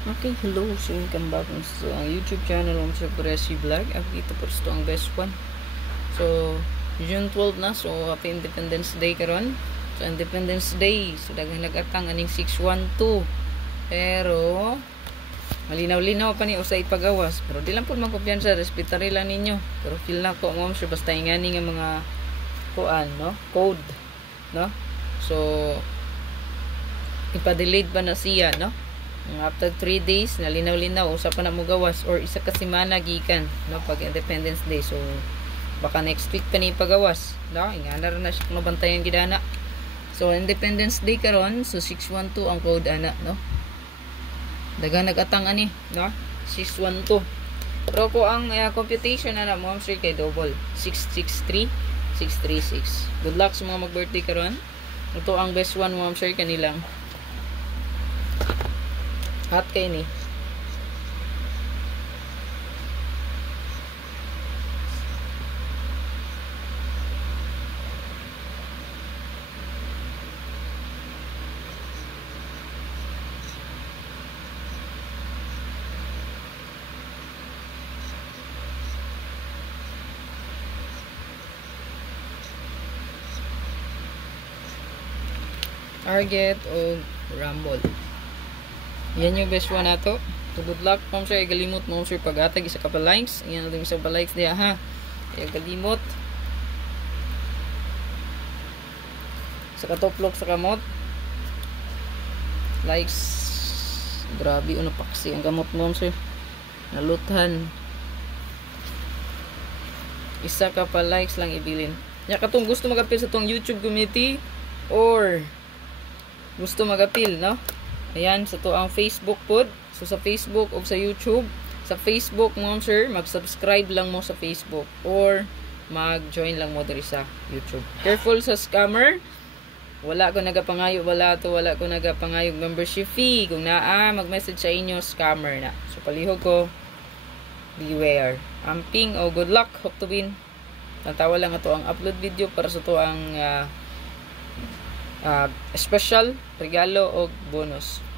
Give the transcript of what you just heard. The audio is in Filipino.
Okay, hello. So, welcome back sa YouTube channel ng Sir Presi Vlog. Ito po ito ang best one. So, June 12 na. So, happy Independence Day karon. So, Independence Day. So, dagang nag-atang aning 612. Pero, malinaw-linaw pa ni usay pagawas. Pero, di lang po magkumpiyansa. Respetary lang ninyo. Pero, feel na ko mo, sure, basta ingani nga mga kuan, no? Code, no? So, ipa-delete ba na siya, no? After 3 days, nalinaw-linaw, usa pa na mo gawas or isa ka semana gikan, no, pag Independence Day. So, baka next week pa ni pagawas, no? Ingana na siya kung bantayan gidana. So, Independence Day karon, so 612 ang code ana, no? Dagang nag-atang ani, no? 612. Pero ko ang computation ana mo, sir, kay double 663 636. Good luck sa mga mag-birthday karon. Ito ang best one mo, sir, kanilang hot kayo ni. Target o Rumble. Yan yung best one nato. So, good luck, ma'am sir. Galimot mo sir pag-atag isa ka pa likes. Yan natin isa pa likes diya, ha. Galimot. Sa katoplok sa kamot. Likes. Grabe, ano paksi ang kamot mo, sir. Naluthan. Isa ka pa likes lang ibilin. Ya, katong gusto mag-appeal sa tong YouTube community or gusto mag-appeal, no? Ayan, sa to ang Facebook pod. So, sa Facebook o sa YouTube. Sa Facebook mo, sir, mag-subscribe lang mo sa Facebook. Or, mag-join lang mo diri sa YouTube. Careful sa scammer. Wala ko nagapangayo, wala ko nagapangayo membership fee. Kung mag-message sa inyo, scammer na. So, palihog ko, beware. Amping o good luck, hope to win. Natawa lang ito ang upload video para sa to ang special, regalo o bonus.